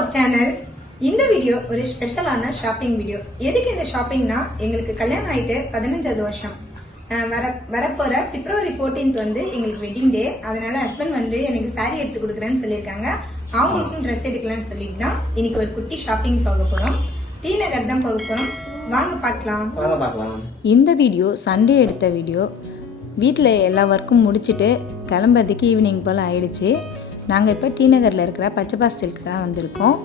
Our channel. இந்த video ஒரு ஸ்பெஷலான ஷாப்பிங் வீடியோ. எதுக்கு இந்த ஷாப்பிங்னா, எங்களுக்கு கல்யாணம் ஆயிட்டு 15வது வருஷம். வரப்போற பிப்ரவரி 14th வந்து எங்களுக்கு வெட்டிங் டே. அதனால ஹஸ்பண்ட் வந்து எனக்கு சாரி எடுத்து கொடுக்குறேன்னு சொல்லியிருக்காங்க. அவங்களுக்கும் ட்ரெஸ் எடுக்கலாம்னு சொல்லிட்டு தான் இன்னைக்கு ஒரு குட்டி ஷாப்பிங் போக போறோம். டி நகர் தான் போக போறோம். வாங்க பார்க்கலாம். இந்த வீடியோ சண்டே எடுத்த வீடியோ. வீட்டில் எல்லா ஒர்க்கும் முடிச்சுட்டு கிளம்புறதுக்கு ஈவினிங் போல் ஆயிடுச்சு. நாங்கள் இப்போ டி நகரில் இருக்கிற பச்சைப்பாஸ் சில்க்கு தான் வந்திருக்கோம்.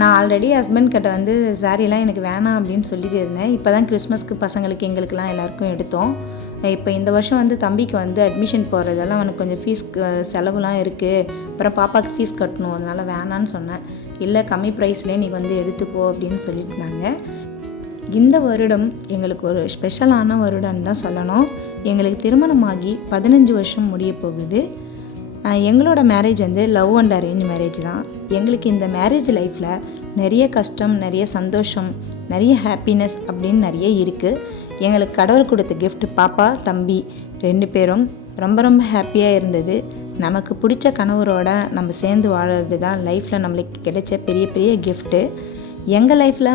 நான் ஆல்ரெடி ஹஸ்பண்ட் கிட்ட வந்து சாரீலாம் எனக்கு வேணாம் அப்படின்னு சொல்லிட்டு இருந்தேன். இப்போ தான் கிறிஸ்மஸ்க்கு பசங்களுக்கு எங்களுக்கெல்லாம் எல்லாருக்கும் எடுத்தோம். இப்போ இந்த வருஷம் வந்து தம்பிக்கு வந்து அட்மிஷன் போகிறதெல்லாம் அவனுக்கு கொஞ்சம் ஃபீஸ் செலவுலாம் இருக்குது. அப்புறம் பாப்பாவுக்கு ஃபீஸ் கட்டணும், அதனால் வேணான்னு சொன்னேன். இல்லை கம்மி ப்ரைஸ்லேயே நீ வந்து எடுத்துக்கோ அப்படின்னு சொல்லிட்டு இருந்தாங்க. இந்த வருடம் எங்களுக்கு ஒரு ஸ்பெஷலான வருடம்னு தான் சொல்லணும். எங்களுக்கு திருமணமாகி 15 வருஷம் முடிய போகுது. எங்களோட மேரேஜ் வந்து லவ் அண்ட் அரேஞ்ச் மேரேஜ் தான். எங்களுக்கு இந்த மேரேஜ் லைஃப்பில் நிறைய கஷ்டம், நிறைய சந்தோஷம், நிறைய ஹாப்பினஸ் அப்படின்னு நிறைய இருக்குது. எங்களுக்கு கடவுள் கொடுத்த கிஃப்ட் பாப்பா தம்பி 2 பேரும் ரொம்ப ரொம்ப ஹாப்பியாக இருந்தது. நமக்கு பிடிச்ச கணவரோட நம்ம சேர்ந்து வாழறது தான் லைஃப்பில் நம்மளுக்கு கிடைச்ச பெரிய பெரிய கிஃப்ட்டு. எங்கள் லைஃப்பில்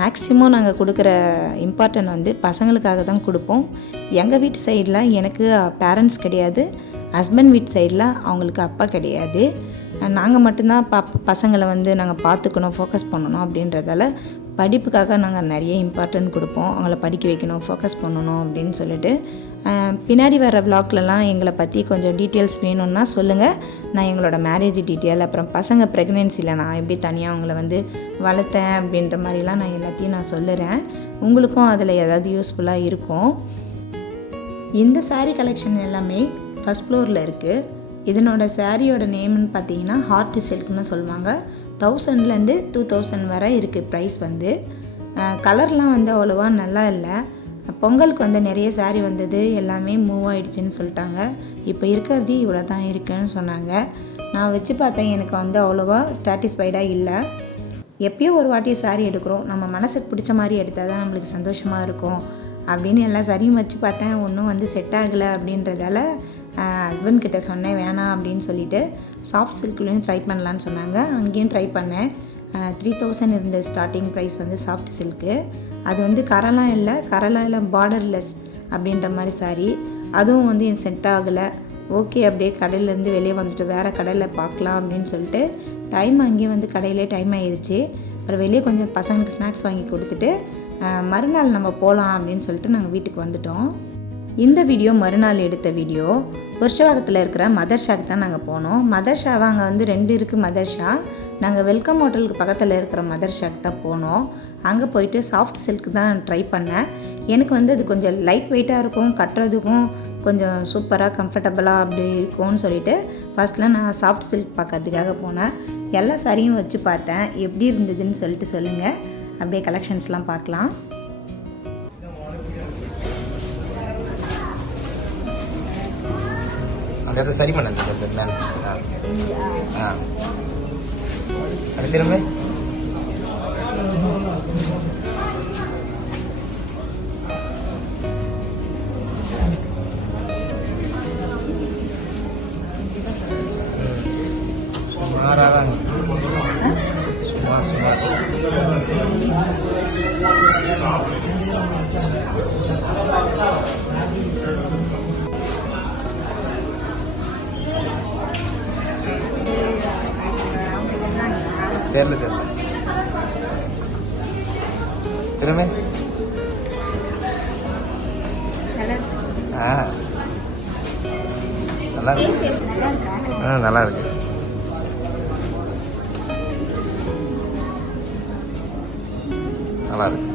மேக்ஸிமம் நாங்கள் கொடுக்குற இம்பார்ட்டன்ட் வந்து பசங்களுக்காக தான் கொடுப்போம். எங்கள் வீட்டு சைடில் எனக்கு பேரண்ட்ஸ் கிடையாது, ஹஸ்பண்ட் வீட்டு சைடில் அவங்களுக்கு அப்பா கிடையாது. நாங்கள் மட்டும்தான் பசங்களை வந்து நாங்கள் பார்த்துக்கணும், ஃபோக்கஸ் பண்ணணும் அப்படின்றதால படிப்புக்காக நாங்கள் நிறைய இம்பார்ட்டன்ட் கொடுப்போம். அவங்கள படிக்க வைக்கணும், ஃபோக்கஸ் பண்ணணும் அப்படின்னு சொல்லிட்டு. பின்னாடி வர விளாக்லலாம் எங்களை பற்றி கொஞ்சம் டீட்டெயில்ஸ் வேணும்னா சொல்லுங்கள். நான் எங்களோட மேரேஜ் டீட்டெயில், அப்புறம் பசங்க ப்ரெக்னென்சியில் நான் எப்படி தனியாக அவங்கள வந்து வளர்த்தேன் அப்படின்ற மாதிரிலாம் நான் எல்லாத்தையும் நான் சொல்லுறேன். உங்களுக்கும் அதில் ஏதாவது யூஸ்ஃபுல்லாக இருக்கும். இந்த சாரீ கலெக்ஷன் எல்லாமே ஃபஸ்ட் ஃப்ளோரில் இருக்குது. இதனோட சாரியோட நேம்னு பார்த்தீங்கன்னா ஹார்ட் சில்க்னு சொல்லுவாங்க. 1000லேருந்து 2000 வரை இருக்குது ப்ரைஸ் வந்து. கலர்லாம் வந்து அவ்வளோவா நல்லா இல்லை. பொங்கலுக்கு வந்து நிறைய சாரீ வந்தது, எல்லாமே மூவ் ஆகிடுச்சின்னு சொல்லிட்டாங்க. இப்போ இருக்கிறது இவ்வளோ தான் இருக்குன்னு சொன்னாங்க. நான் வச்சு பார்த்தேன், எனக்கு வந்து அவ்வளோவா சாட்டிஸ்ஃபைடாக இல்லை. எப்பயோ ஒரு வாட்டி சாரீ எடுக்கிறோம், நம்ம மனசுக்கு பிடிச்ச மாதிரி எடுத்தால் தான் நம்மளுக்கு சந்தோஷமாக இருக்கும் அப்படின்னு எல்லா சாரியும் வச்சு பார்த்தேன். ஒன்றும் வந்து செட் ஆகலை அப்படின்றதால ஹஸ்பண்ட் கிட்ட சொன்னேன் வேணாம் அப்படின்னு சொல்லிட்டு. சாஃப்ட் சில்க்லேயும் ட்ரை பண்ணலான்னு சொன்னாங்க. அங்கேயும் ட்ரை பண்ணேன். 3000 இருந்த ஸ்டார்டிங் ப்ரைஸ் வந்து சாஃப்ட் சில்க்கு. அது வந்து கரெல்லாம் இல்லை பார்டர்லெஸ் அப்படின்ற மாதிரி சாரி. அதுவும் வந்து எனக்கு செட் ஆகலை. ஓகே, அப்படியே கடையிலேருந்து வெளியே வந்துட்டு வேறு கடையில் பார்க்கலாம் அப்படின்னு சொல்லிட்டு டைம் அங்கேயே வந்து கடையிலே டைம் ஆயிடுச்சு. அப்புறம் வெளியே கொஞ்சம் பசங்களுக்கு ஸ்நாக்ஸ் வாங்கி கொடுத்துட்டு மறுநாள் நம்ம போகலாம் அப்படின்னு சொல்லிட்டு நாங்கள் வீட்டுக்கு வந்துட்டோம். இந்த வீடியோ மறுநாள் எடுத்த வீடியோ. புருஷவாக்கத்தில் இருக்கிற மதர்ஷாக்கு தான் நாங்கள் போனோம். மதர்ஷாவை அங்கே வந்து 2 இருக்குது மதர்ஷா. நாங்கள் வெல்கம் ஹோட்டலுக்கு பக்கத்தில் இருக்கிற மதர்ஷாக்கு தான் போனோம். அங்கே போயிட்டு சாஃப்ட் சில்க் தான் ட்ரை பண்ணேன். எனக்கு வந்து அது கொஞ்சம் லைட் வெயிட்டாக இருக்கும், கட்டுறதுக்கும் கொஞ்சம் சூப்பராக கம்ஃபர்டபுளாக அப்படி இருக்கும்னு சொல்லிட்டு ஃபஸ்ட்டில் நான் சாஃப்ட் சில்க் பார்க்கறதுக்காக போனேன். எல்லா சாரியும் வச்சு பார்த்தேன், எப்படி இருந்ததுன்னு சொல்லிட்டு சொல்லுங்கள். அப்படியே கலெக்ஷன்ஸ்லாம் பார்க்கலாம். அந்த சரி பண்ண அது திரும்ப சுமாராக சுமார் தெரியல திரும்ப நல்லா இருக்கு. நல்லா இருக்கு. நல்லா இருக்கு.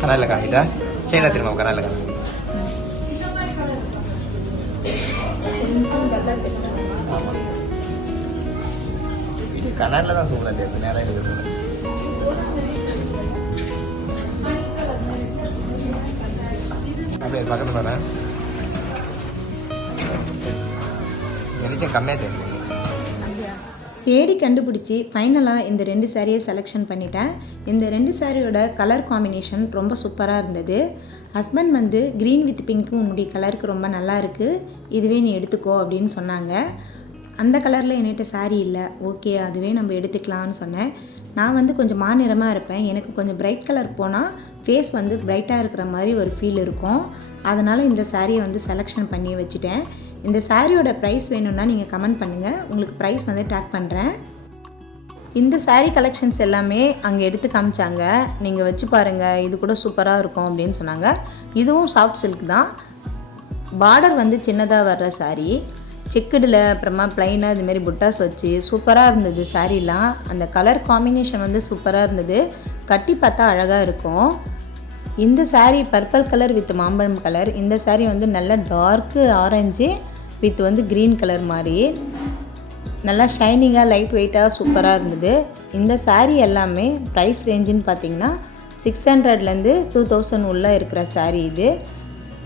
கனால காமிட்டா ஸ்டைலாக திரும்ப கனால காமி. கனாலில் தான் சூப்பராக தெரியுது, நேரம் இருக்குது. அப்படியே பக்கத்தில் வரேன். வெளிச்சம் கம்மியாக தெரியுது. தேடி கண்டுபிடிச்சி ஃபைனலாக இந்த 2 சாரியை செலெக்ஷன் பண்ணிட்டேன். இந்த 2 சாரியோட கலர் காம்பினேஷன் ரொம்ப சூப்பராக இருந்தது. ஹஸ்பண்ட் வந்து க்ரீன் வித் பிங்க்கு உன்னுடைய கலருக்கு ரொம்ப நல்லா இருக்குது, இதுவே நீ எடுத்துக்கோ அப்படின்னு சொன்னாங்க. அந்த கலரில் என்கிட்ட சாரி இல்லை, ஓகே அதுவே நம்ம எடுத்துக்கலான்னு சொன்னேன். நான் வந்து கொஞ்சம் மாநிறமாக இருப்பேன், எனக்கு கொஞ்சம் பிரைட் கலர் போனால் ஃபேஸ் வந்து பிரைட்டாக இருக்கிற மாதிரி ஒரு ஃபீல் இருக்கும். அதனால் இந்த சாரியை வந்து செலெக்ஷன் பண்ணி வச்சுட்டேன். இந்த சாரியோட ப்ரைஸ் வேணும்னா நீங்கள் கமெண்ட் பண்ணுங்கள், உங்களுக்கு ப்ரைஸ் வந்து டேக் பண்ணுறேன். இந்த சாரீ கலெக்ஷன்ஸ் எல்லாமே அங்கே எடுத்து காமிச்சாங்க, நீங்கள் வச்சு பாருங்கள் இது கூட சூப்பராக இருக்கும் அப்படின்னு சொன்னாங்க. இதுவும் சாஃப்ட் சில்க் தான், பார்டர் வந்து சின்னதாக வர்ற சாரீ, செக்குடில் அப்புறமா ப்ளைனாக இதுமாரி புட்டாஸ் வச்சு சூப்பராக இருந்தது சாரீலாம். அந்த கலர் காம்பினேஷன் வந்து சூப்பராக இருந்தது, கட்டி பார்த்தா அழகாக இருக்கும். இந்த சாரீ பர்பிள் கலர் வித் மாம்பழம் கலர், இந்த சாரீ வந்து நல்ல டார்க்கு ஆரஞ்சு வித் வந்து க்ரீன் கலர் மாதிரி நல்லா ஷைனிங்காக லைட் வெயிட்டாக சூப்பராக இருந்தது. இந்த சாரீ எல்லாமே ப்ரைஸ் ரேஞ்சுன்னு பார்த்தீங்கன்னா 600லேருந்து 2000 உள்ளே இருக்கிற சாரீ இது.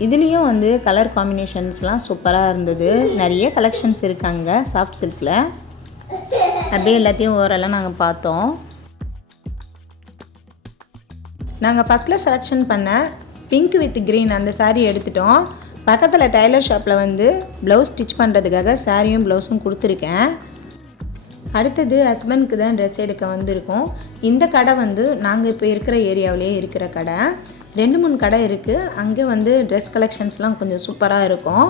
இதுலேயும் வந்து கலர் காம்பினேஷன்ஸ்லாம் சூப்பராக இருந்தது. நிறைய கலெக்ஷன்ஸ் இருக்காங்க சாஃப்ட் சில்கில். அப்படியே எல்லாத்தையும் ஓரெல்லாம் நாங்கள் பார்த்தோம். நாங்கள் ஃபஸ்ட்டில் செலெக்ஷன் பண்ண பிங்க் வித் க்ரீன் அந்த சாரீ எடுத்துட்டோம். பக்கத்தில் டைலர் ஷாப்பில் வந்து ப்ளவுஸ் ஸ்டிச் பண்ணுறதுக்காக சாரியும் ப்ளவுஸும் கொடுத்துருக்கேன். அடுத்தது ஹஸ்பண்ட்க்கு தான் ட்ரெஸ் எடுக்க வந்திருக்கோம். இந்த கடை வந்து நாங்கள் இப்போ இருக்கிற ஏரியாவிலேயே இருக்கிற கடை. 2-3 கடை இருக்குது. அங்கே வந்து ட்ரெஸ் கலெக்ஷன்ஸ்லாம் கொஞ்சம் சூப்பராக இருக்கும்.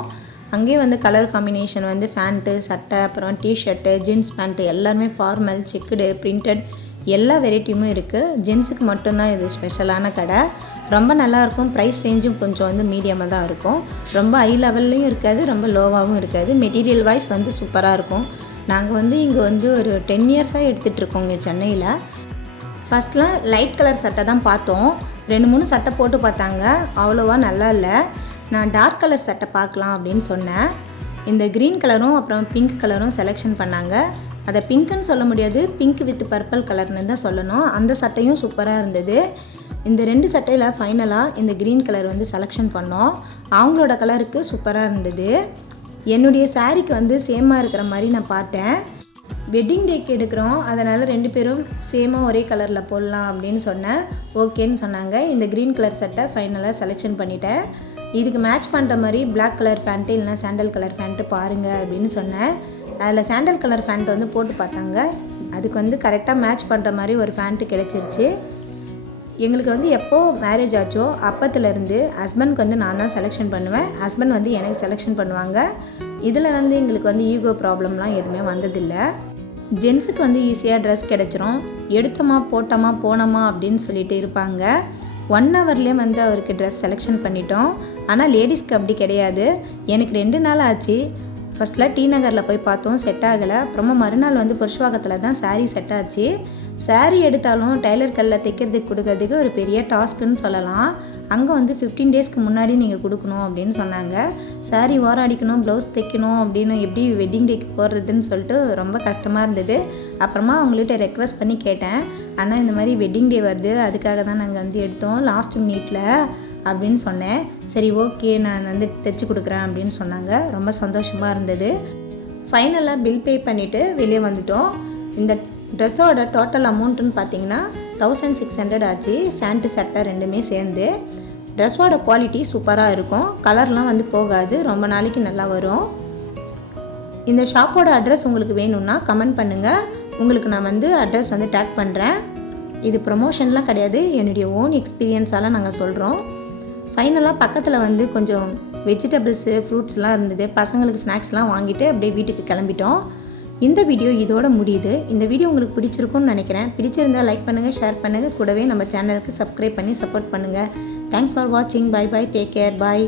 அங்கேயே வந்து கலர் காம்பினேஷன் வந்து ஃபேண்ட்டு, சட்டை, அப்புறம் டிஷர்ட்டு, ஜீன்ஸ் பேண்ட்டு எல்லாருமே ஃபார்மல், செக்குடு, பிரிண்டட் எல்லா வெரைட்டியுமே இருக்குது. ஜென்ஸுக்கு மட்டும்தான் இது ஸ்பெஷலான கடை. ரொம்ப நல்லாயிருக்கும். ப்ரைஸ் ரேஞ்சும் கொஞ்சம் வந்து மீடியமாக தான் இருக்கும். ரொம்ப ஹை லெவல்லையும் இருக்காது, ரொம்ப லோவாகவும் இருக்காது. மெட்டீரியல் வைஸ் வந்து சூப்பராக இருக்கும். நாங்கள் வந்து இங்கே வந்து ஒரு 10 இயர்ஸாக எடுத்துகிட்ருக்கோம் இங்கே சென்னையில். ஃபஸ்ட்லாம் லைட் கலர் சட்டை தான் பார்த்தோம். 2-3 சட்டை போட்டு பார்த்தாங்க, அவ்வளோவா நல்லா இல்லை. நான் டார்க் கலர் சட்டை பார்க்கலாம் அப்படின்னு சொன்னேன். இந்த க்ரீன் கலரும் அப்புறம் பிங்க் கலரும் செலெக்ஷன் பண்ணாங்க. அதை பிங்க்குன்னு சொல்ல முடியாது, பிங்க் வித் பர்பிள் கலர்னு தான் சொல்லணும். அந்த சட்டையும் சூப்பராக இருந்தது. இந்த 2 சட்டையில் ஃபைனலாக இந்த க்ரீன் கலர் வந்து செலெக்ஷன் பண்ணோம். அவங்களோட கலருக்கு சூப்பராக இருந்தது. என்னுடைய சாரீக்கு வந்து சேமாக இருக்கிற மாதிரி நான் பார்த்தேன். வெட்டிங் டேக்கு எடுக்கிறோம், அதனால் 2 பேரும் சேமாக ஒரே கலரில் போடலாம் அப்படின்னு சொன்னேன். ஓகேன்னு சொன்னாங்க. இந்த க்ரீன் கலர் சட்டை ஃபைனலாக செலெக்ஷன் பண்ணிட்டேன். இதுக்கு மேட்ச் பண்ணுற மாதிரி பிளாக் கலர் பேண்ட்டு இல்லைனா சாண்டல் கலர் பேண்ட்டு பாருங்கள் அப்படின்னு சொன்னேன். அதில் சாண்டல் கலர் பேண்ட் வந்து போட்டு பார்த்தாங்க. அதுக்கு வந்து கரெக்டாக மேட்ச் பண்ணுற மாதிரி ஒரு பேண்ட்டு கிடச்சிருச்சு. எங்களுக்கு வந்து எப்போது மேரேஜ் ஆச்சோ அப்பத்துலேருந்து ஹஸ்பண்ட்க்கு வந்து நான் தான் செலெக்ஷன் பண்ணுவேன், ஹஸ்பண்ட் வந்து எனக்கு செலெக்ஷன் பண்ணுவாங்க. இதில் வந்து எங்களுக்கு வந்து ஈகோ ப்ராப்ளம்லாம் எதுவுமே வந்ததில்லை. ஜென்ஸுக்கு வந்து ஈஸியாக ட்ரெஸ் கிடச்சிரும், எடுத்தோமா போட்டோமா போனோமா அப்படின்னு சொல்லிட்டு இருப்பாங்க. 1 ஹவர்லேயே வந்து அவருக்கு ட்ரெஸ் செலெக்ஷன் பண்ணிட்டோம். ஆனால் லேடிஸ்க்கு அப்படி கிடையாது. எனக்கு 2 நாள் ஆச்சு. ஃபஸ்ட்டில் டி நகரில் போய் பார்த்தோம், செட் ஆகலை. அப்புறமா மறுநாள் வந்து புருஷவாக்கத்தில் தான் சாரீ செட் ஆச்சு. சாரீ எடுத்தாலும் டைலர் கல்லில் தைக்கிறதுக்கு கொடுக்கறதுக்கு ஒரு பெரிய டாஸ்க்குன்னு சொல்லலாம். அங்கே வந்து 15 டேஸ்க்கு முன்னாடி நீங்கள் கொடுக்கணும் அப்படின்னு சொன்னாங்க. சாரீ ஓரம் அடிக்கணும், ப்ளவுஸ் தைக்கணும் அப்படின்னு எப்படி வெட்டிங் டேக்கு போடுறதுன்னு சொல்லிட்டு ரொம்ப கஷ்டமாக இருந்தது. அப்புறமா அவங்கள்ட்ட ரெக்வஸ்ட் பண்ணி கேட்டேன், ஆனால் இந்த மாதிரி வெட்டிங் டே வருது, அதுக்காக தான் நாங்கள் வந்து எடுத்தோம் லாஸ்ட் மினிட்ல அப்படின்னு சொன்னேன். சரி ஓகே நான் வந்து தைச்சி கொடுக்குறேன் அப்படின்னு சொன்னாங்க. ரொம்ப சந்தோஷமாக இருந்தது. ஃபைனலாக பில் பே பண்ணிவிட்டு வெளியே வந்துட்டோம். இந்த ட்ரெஸ்ஸோட டோட்டல் அமௌண்ட்டுன்னு பார்த்தீங்கன்னா 1600 ஆச்சு. ஃபேண்ட்டு சட்டை 2மே சேர்ந்து. ட்ரெஸ்ஸோட குவாலிட்டி சூப்பராக இருக்கும், கலர்லாம் வந்து போகாது, ரொம்ப நாளைக்கு நல்லா வரும். இந்த ஷாப்போட அட்ரஸ் உங்களுக்கு வேணும்னா கமெண்ட் பண்ணுங்கள், உங்களுக்கு நான் வந்து அட்ரஸ் வந்து டேக் பண்ணுறேன். இது ப்ரொமோஷன்லாம் கிடையாது, என்னுடைய ஓன் எக்ஸ்பீரியன்ஸால் நாங்கள் சொல்கிறோம். ஃபைனலாக பக்கத்தில் வந்து கொஞ்சம் வெஜிடபிள்ஸு ஃப்ரூட்ஸ்லாம் இருந்தது. பசங்களுக்கு ஸ்நாக்ஸ்லாம் வாங்கிட்டு அப்படியே வீட்டுக்கு கிளம்பிட்டோம். இந்த வீடியோ இதோட முடியுது. இந்த வீடியோ உங்களுக்கு பிடிச்சிருக்கும்னு நினைக்கிறேன். பிடிச்சிருந்தால் லைக் பண்ணுங்கள், ஷேர் பண்ணுங்கள், கூடவே நம்ம சேனலுக்கு சப்ஸ்கிரைப் பண்ணி சப்போர்ட் பண்ணுங்கள். தேங்க்ஸ் ஃபார் வாட்சிங். பை பை, டேக் கேர், பாய்.